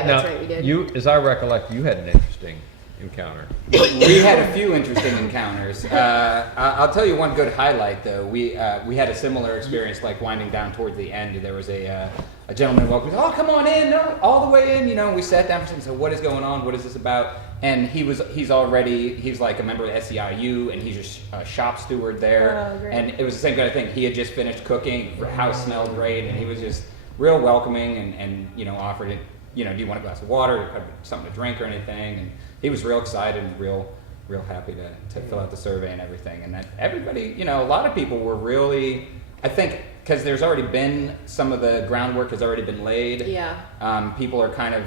Yeah, that's right, we did. You, as I recollect, you had an interesting encounter. We had a few interesting encounters. I'll tell you one good highlight, though. We had a similar experience, like winding down towards the end. There was a gentleman welcomed. Oh, come on in, no, all the way in. You know, we sat down for a second. So, what is going on? What is this about? And he's like a member of SEIU, and he's just a shop steward there. Oh, great. And it was the same kind of thing. He had just finished cooking. The house smelled great, and he was just real welcoming, and you know, offered it. You know, do you want a glass of water, or something to drink, or anything? And he was real excited and real happy to fill out the survey and everything. And that everybody, you know, a lot of people were really, I think, because there's already been, some of the groundwork has already been laid. Yeah. People are kind of,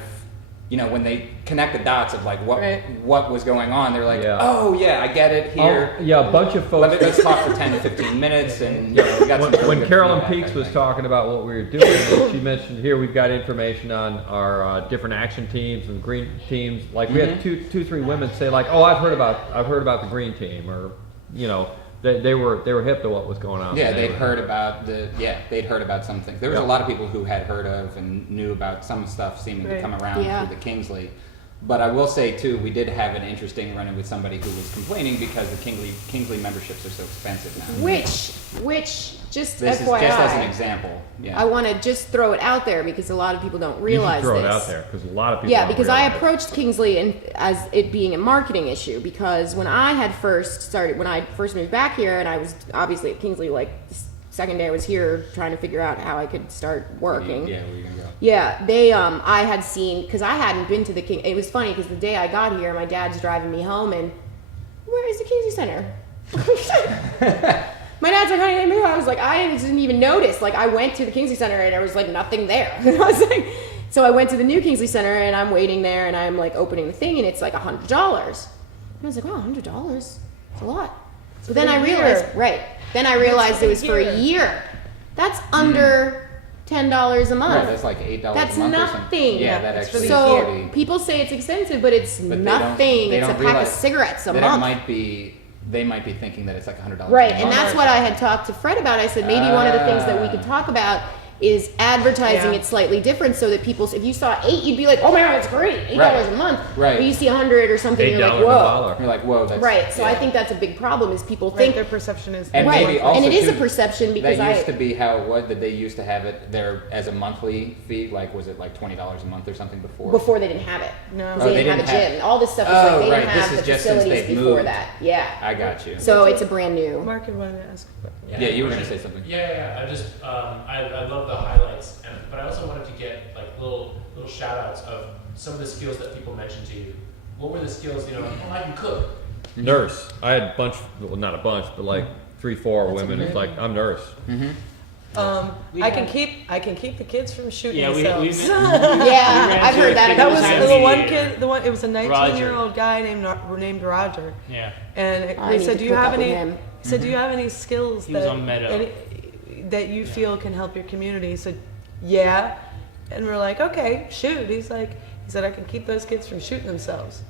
you know, when they connect the dots of like what was going on, they're like, Yeah. oh yeah, I get it here. Oh, yeah, a bunch of folks. Let's talk for 10 to 15 minutes, and you know, we got some When good Carolyn feedback, Peaks I was think. talking about what we were doing, she mentioned here we've got information on our different action teams and green teams. Like we had three women say like, "Oh, I've heard about the green team," or you know, they were hip to what was going on. Yeah, they'd heard about some things. There was a lot of people who had heard of and knew about some stuff seeming to come around through the Kingsley. But I will say too, we did have an interesting run-in with somebody who was complaining because the Kingsley memberships are so expensive now. Which just This FYI, is just as an example. Yeah. I want to just throw it out there because a lot of people don't realize throw this. it out there because a lot of people. Yeah, don't because I realize it. approached Kingsley as it being a marketing issue because when I first moved back here, and I was obviously at Kingsley like the second day I was here trying to figure out how I could start working. Yeah, where you gonna go? Yeah, they I had seen, because I hadn't been to the King. It was funny because the day I got here, my dad's driving me home, and where is the Kingsley Center? My dad's like, honey, I moved. I was like, I didn't even notice. Like, I went to the Kingsley Center and there was like nothing there. I was like, so I went to the new Kingsley Center and I'm waiting there and I'm like opening the thing and it's like $100. And I was like, wow, $100? It's a lot. But then I realized, Then I realized it was for a year. That's under $10 a month. Right, that's like $8 That's a month or nothing. something. Yeah, that actually so is pretty. people say it's expensive, but it's But nothing. they It's a don't pack of realize cigarettes a that month. they might be thinking that it's like $100 Right, a and month. that's what I had talked to Fred about. I said maybe one of the things that we could talk about is advertising it slightly different so that people, if you saw 8, you'd be like, oh my god, it's great, $8 a month. Right. But you see 100 or something, you're like, $8 a whoa. dollar. You're like, whoa, that's Right, so I think that's a big problem is people Right, think their perception is And right, maybe also and it is a too, perception because that used to be how it was, that they used to have it there as a monthly fee. Like, was it like $20 a month or something before? they didn't have it. No. 'Cause Oh, they didn't have a gym. All this stuff was like they didn't This have is the just since facilities they've before moved. that. Yeah. I got you. So it's a brand new. Mark had wanted to ask. Yeah, you were going to say something. Yeah. I just I love the highlights, but I also wanted to get like little shout outs of some of the skills that people mentioned to you. What were the skills? You know, like, oh, I can cook. Nurse. I had a bunch, well, not a bunch, but like 3-4 women. It's like I'm nurse. I can keep the kids from shooting Yeah, themselves. Yeah, I've heard that. That was about the one kid. It was a 19-year-old Roger. guy named Roger. Yeah. And I they need said, to "Do you hook have up with any?" him. He said, "Do you have any skills He was on Meadow. that you feel can help your community?" He said, "Yeah," and we're like, "Okay, shoot." He said, "I can keep those kids from shooting themselves."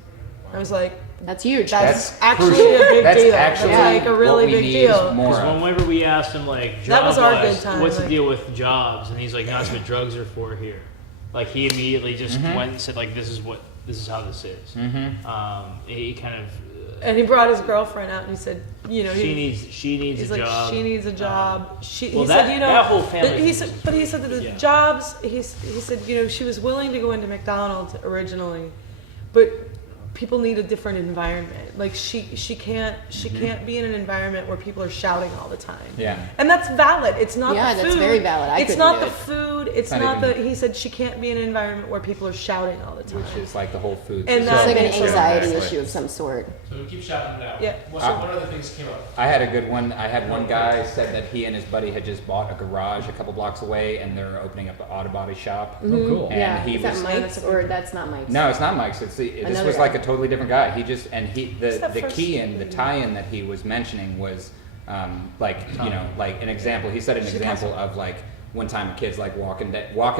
I was like, That's huge. "That's, That's actually crucial. a big That's deal. actually That's like a really what we big need deal." more Because of. whenever we asked him like That was our job-wise, good time, what's the like- deal with jobs, and he's like, no, that's what drugs are for here. Like he immediately just went and said like, this is how this is. He kind of And he brought his girlfriend out and he said, "You know, she needs he's a like, job. she needs a job. well, he that- said, you know, that whole family but he said that the yeah. jobs. He said, you know, she was willing to go into McDonald's originally, but people need a different environment. Like she can't be in an environment where people are shouting all the time. Yeah. And that's valid. It's not Yeah, the that's food. very valid. I it's couldn't not do the it. food. It's Not not even- the. He said she can't be in an environment where people are shouting all the time. Which is like the whole food. And It's that like an makes sense. anxiety Exactly. issue of some sort. So we keep shouting it out. Yeah. What other things came up? I had a good one. I had one guy said that he and his buddy had just bought a garage a couple blocks away, and they're opening up an auto body shop. Oh, cool. And Yeah, he is that was Mike's or that's not Mike's? no, it's not Mike's. It's this Another was guy. like a totally different guy. He just that the first key in the tie-in that he was mentioning was like you know like an example. He said an example of like one time a kid's like walking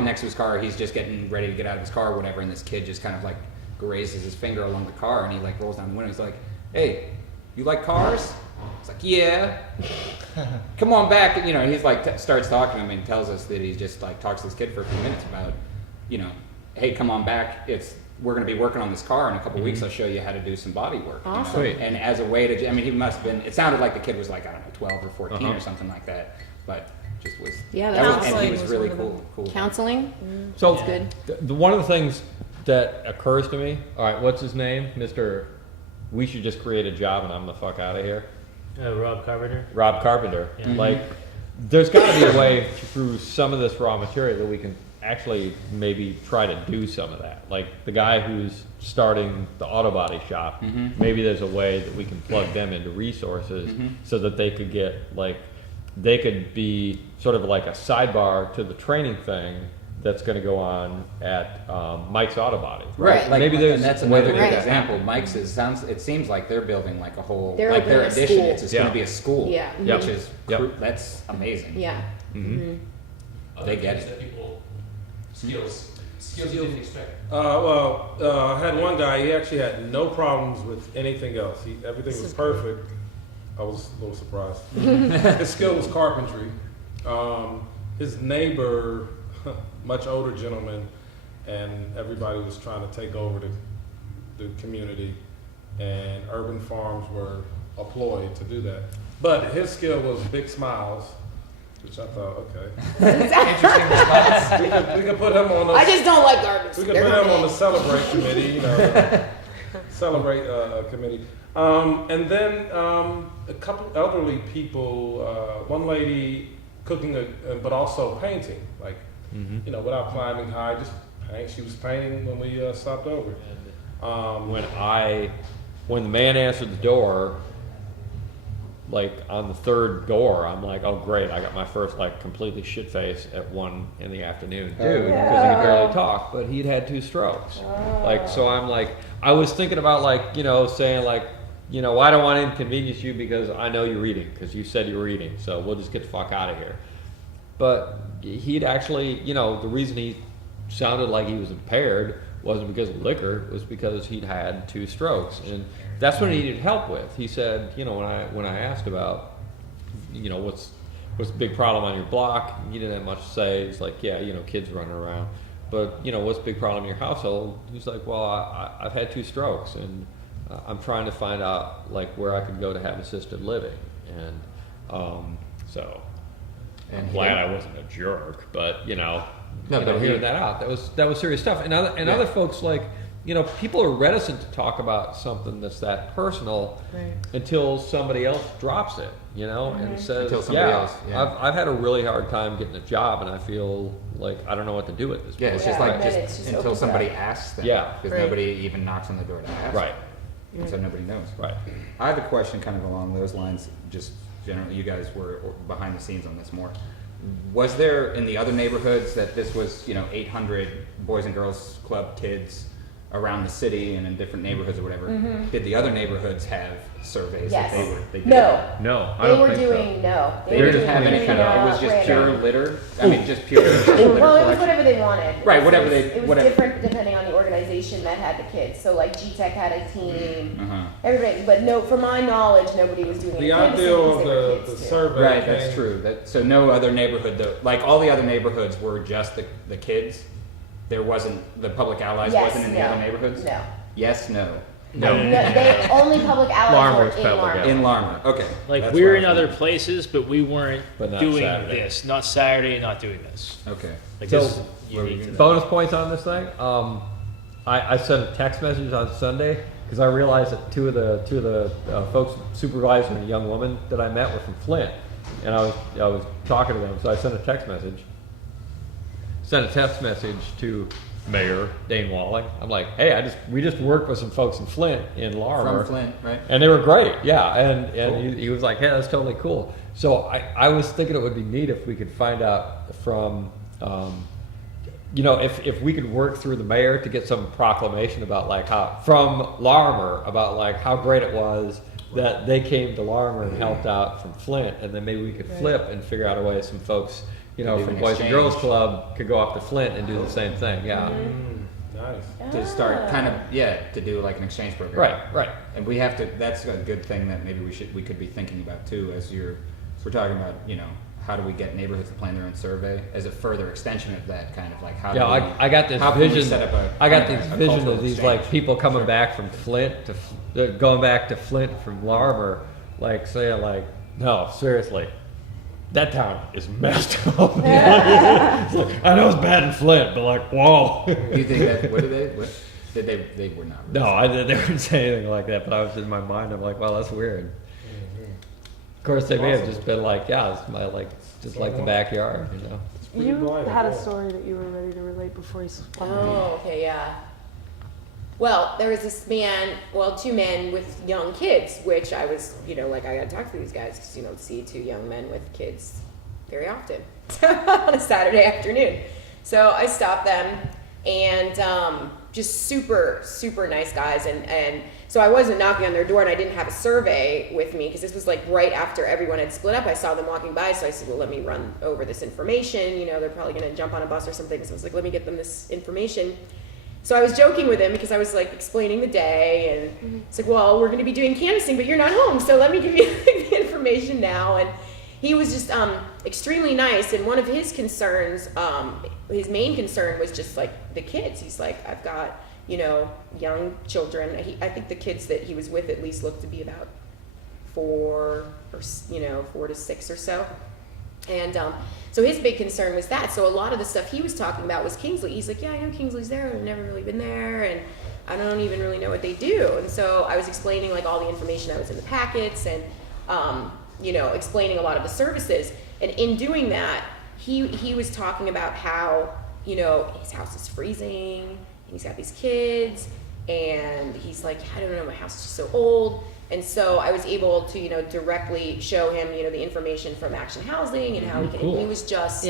next to his car. He's just getting ready to get out of his car or whatever, and this kid just kind of like grazes his finger along the car, and he like rolls down the window. He's like, "Hey, you like cars?" It's like, "Yeah." Come on back. And he's like starts talking to him and tells us that he's just like talks to this kid for a few minutes about hey, come on back. We're going to be working on this car in a couple weeks. I'll show you how to do some body work. you know? Awesome. Sweet. And as a way to, I mean, he must have been, it sounded like the kid was like, I don't know, 12 or 14 Uh-huh. or something like that. But just was, Yeah, that that's was, and awesome. he was Was really one of them. cool. Counseling? So That's good. one of the things that occurs to me, all right, what's his name? Mr. We should just create a job and I'm the fuck out of here. Rob Carpenter. Rob Carpenter. Yeah. Like, there's got to be a way through some of this raw material that we can actually maybe try to do some of that. Like the guy who's starting the auto body shop, maybe there's a way that we can plug them into resources so that they could get like, they could be sort of like a sidebar to the training thing that's going to go on at Mike's Auto Body. Right, like, maybe there's and that's a way another to good do that. example. Mike's it seems like they're building like a whole, They're like their opening a addition. school. It's just going Yeah. to be a school, Yeah. Yep. which is Yep. that's amazing. Yeah. They get things it. that people skills you didn't expect. I had one guy, he actually had no problems with anything else. Everything was perfect. I was a little surprised. His skill was carpentry. His neighbor, much older gentleman, and everybody was trying to take over the community, and urban farms were employed to do that. But his skill was big smiles, which I thought, okay. Interesting response. We could put him on I the, just don't like gardens. we could They're put him on the not celebrate committee, you know, celebrate committee. And then a couple elderly people, one lady cooking, but also painting, like, you know, without climbing high, just paint. She was painting when we stopped over. When the man answered the door, like on the third door, I'm like, oh great, I got my first like completely shit face at 1 in the afternoon, dude, because he could barely talk, but he'd had 2 strokes. Like, so I'm like, I was thinking about like, you know, saying like, you know, I don't want to inconvenience you because I know you're eating, because you said you were eating, so we'll just get the fuck out of here. But he'd actually, you know, the reason he sounded like he was impaired wasn't because of liquor, it was because he'd had 2 strokes, and that's what he needed help with. He said, you know, when I asked about, you know, what's the big problem on your block, he didn't have much to say. He's like, yeah, you know, kids running around, but you know, what's the big problem in your household? He's like, well, I've had 2 strokes, and I'm trying to find out like where I could go to have assisted living, and so I'm glad I wasn't a jerk, but you know. No, You know, but hearing that out, that was serious stuff. And other folks, like, you know, people are reticent to talk about something that's that personal Right. until somebody else drops it, you know, and says, Until somebody yeah, else, yeah. I've had a really hard time getting a job, and I feel like I don't know what to do at this Yeah, point. it's just Yeah, like and then just it's just until opens somebody up. asks them. Yeah. Because Right. nobody even knocks on the door to ask. Right, And so nobody knows. right. I have a question kind of along those lines, just generally, you guys were behind the scenes on this more. Was there in the other neighborhoods that this was, you know, 800 Boys and Girls Club kids around the city and in different neighborhoods or whatever? Did the other neighborhoods have surveys Yes. that they did? No. No, I They don't were think doing no. They They're didn't just have any doing, kind of, it was just random. pure litter? I mean, just pure litter Well, it was collection? whatever they wanted. Right, whatever they- It was whatever. different depending on the organization that had the kids. So like G-Tech had a team. Uh-huh. Everybody, but no, from my knowledge, nobody was doing The it. Kansas City ideal because of they were the kids, too. survey Right, came, that's true. So no other neighborhood, though, like all the other neighborhoods were just the kids? There wasn't, the public allies Yes, wasn't in the no, other neighborhoods? No. Yes, no. No, they only public allies Larmer's were in public Larmer. alley. In Larmer, okay. Like That's we were what in I was other places, but we weren't But not doing Saturday. this. Not Saturday, not doing this. thinking. Okay. Like So, this is where were you unique to gonna- them. Bonus points on this thing. I sent a text message on Sunday because I realized that two of the folks, supervisor and a young woman that I met were from Flint, and I was talking to them. So I sent a text message. Sent a text message to Mayor Dane Walling. I'm like, hey, we just worked with some folks in Flint in Larmer. From Flint, right? And they were great, yeah. And Cool. he was like, yeah, that's totally cool. So I was thinking it would be neat if we could find out from, you know, if we could work through the mayor to get some proclamation about like how, from Larmer, about like how great it was that they came to Larmer and helped out from Flint. And then maybe we could flip and figure out a way some folks, you know, Do from an Boys and Girls exchange. Club could go up to Flint and do the same thing, yeah. nice. To start kind of, to do like an exchange program. Right. And we have to, that's a good thing that maybe we could be thinking about too, as we're talking about, you know, how do we get neighborhoods to plan their own survey as a further extension of that kind of like how do Yeah, we, I got this how can we vision. set up a I got kind this of a vision cultural of these exchange? like people coming back from Flint to going back to Flint from Larmer, like saying like, no, seriously, that town is messed up. It's like, I know it's bad in Flint, but like, whoa. Do you think that what did they were not really No, they wouldn't say anything like that. But I was in my mind, I'm like, well, that's weird. Of course, they may have just been like, yeah, it's my like just like the backyard, you know. You had a story that you were ready to relate before you spoke. Oh, okay, yeah. Well, there was this man, well, two men with young kids, which I was, like I got to talk to these guys because you don't see two young men with kids very often on a Saturday afternoon. So I stopped them, and just super, super nice guys. And so I wasn't knocking on their door, and I didn't have a survey with me because this was like right after everyone had split up. I saw them walking by, so I said, well, let me run over this information. They're probably going to jump on a bus or something. So I was like, let me get them this information. So I was joking with him because I was like explaining the day, and it's like, well, we're going to be doing canvassing, but you're not home, so let me give you the information now. And he was just extremely nice, and one of his concerns, his main concern was just like the kids. He's like, I've got young children. I think the kids that he was with at least looked to be about 4 to 6 or so. And so his big concern was that. So a lot of the stuff he was talking about was Kingsley. He's like, yeah, I know Kingsley's there. I've never really been there, and I don't even really know what they do. And so I was explaining like all the information that was in the packets, and explaining a lot of the services. And in doing that, he was talking about how his house is freezing, and he's got these kids, and he's like, I don't know, my house is just so old. And so I was able to, directly show him, the information from Action Housing and how he Cool. he was just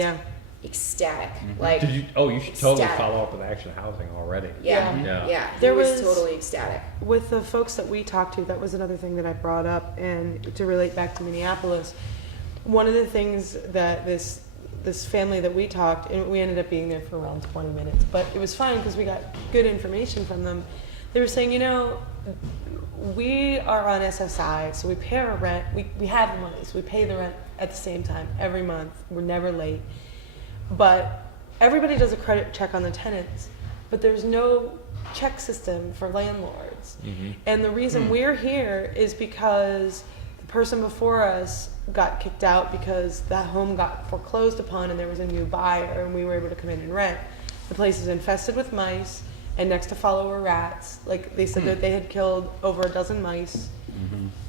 ecstatic. You should totally ecstatic. follow up with Action Housing already. Yeah. Yeah. He There was was- totally ecstatic. With the folks that we talked to, that was another thing that I brought up, and to relate back to Minneapolis, one of the things that this family that we talked, and we ended up being there for around 20 minutes, but it was fine because we got good information from them. They were saying, we are on SSI, so we pay our rent. We have the money, so we pay the rent at the same time every month. We're never late. But everybody does a credit check on the tenants, but there's no check system for landlords. And the reason we're here is because the person before us got kicked out because that home got foreclosed upon and there was a new buyer, and we were able to come in and rent. The place is infested with mice, and next to follow were rats. Like they said that they had killed over a dozen mice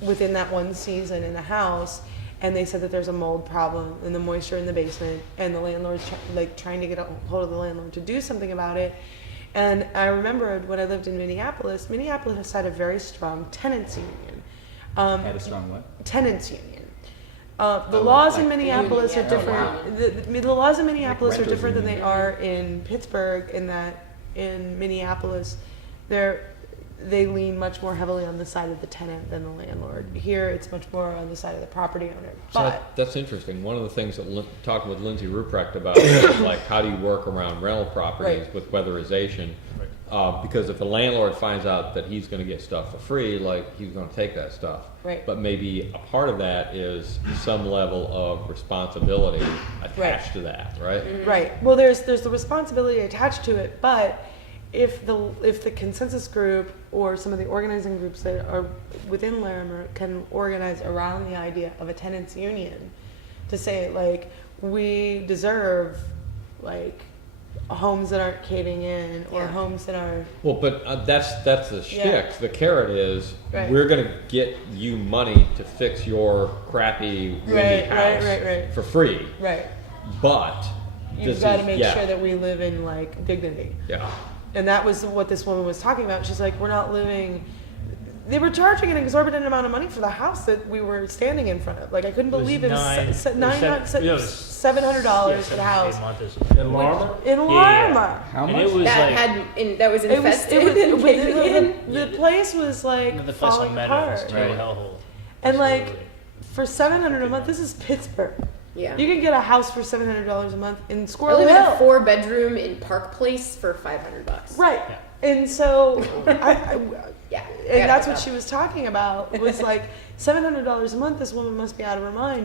within that one season in the house, and they said that there's a mold problem and the moisture in the basement, and the landlord's trying to get a hold of the landlord to do something about it. And I remembered when I lived in Minneapolis has had a very strong tenants union. had a strong what? Tenants union. The laws in Minneapolis union, are yeah. different. The laws in Minneapolis are renters different than they union. are in Pittsburgh, in that in Minneapolis, they lean much more heavily on the side of the tenant than the landlord. Here, it's much more on the side of the property owner. So But that's interesting. One of the things that talking with Lindsay Ruprecht about is like how do you work around rental properties Right. with weatherization? Because if the landlord finds out that he's going to get stuff for free, like he's going to take that stuff. Right. But maybe a part of that is some level of responsibility attached to that, right? Right. Well, there's the responsibility attached to it, but if the consensus group or some of the organizing groups that are within Larimer can organize around the idea of a tenants union to say like we deserve like homes that aren't caving in or Yeah. homes that are Well, but that's the shtick. Yeah. The carrot is Right. we're going to get you money to fix your crappy windy Right, house right. for free. right. But You've got to make sure that we live in like dignity. Yeah. And that was what this woman was talking about. She's like, we're not living. They were charging an exorbitant amount of money for the house that we were standing in front of. Like I couldn't It was believe it was $700 for the house In Larmer? in Yeah. Larimer. How And much? it was That was It was. infested. It was. and caving in. The place was like the place falling on Meadows, apart. too, Right. hellhole. And like Absolutely. for $700 a month, this is Pittsburgh. Yeah. You can get a house for $700 a month in I Squirrel live in Hill. a 4-bedroom in Park Place for $500. Right. Yeah. And so, Yeah. and that's what she was talking about. Was like $700 a month. This woman must be out of her mind.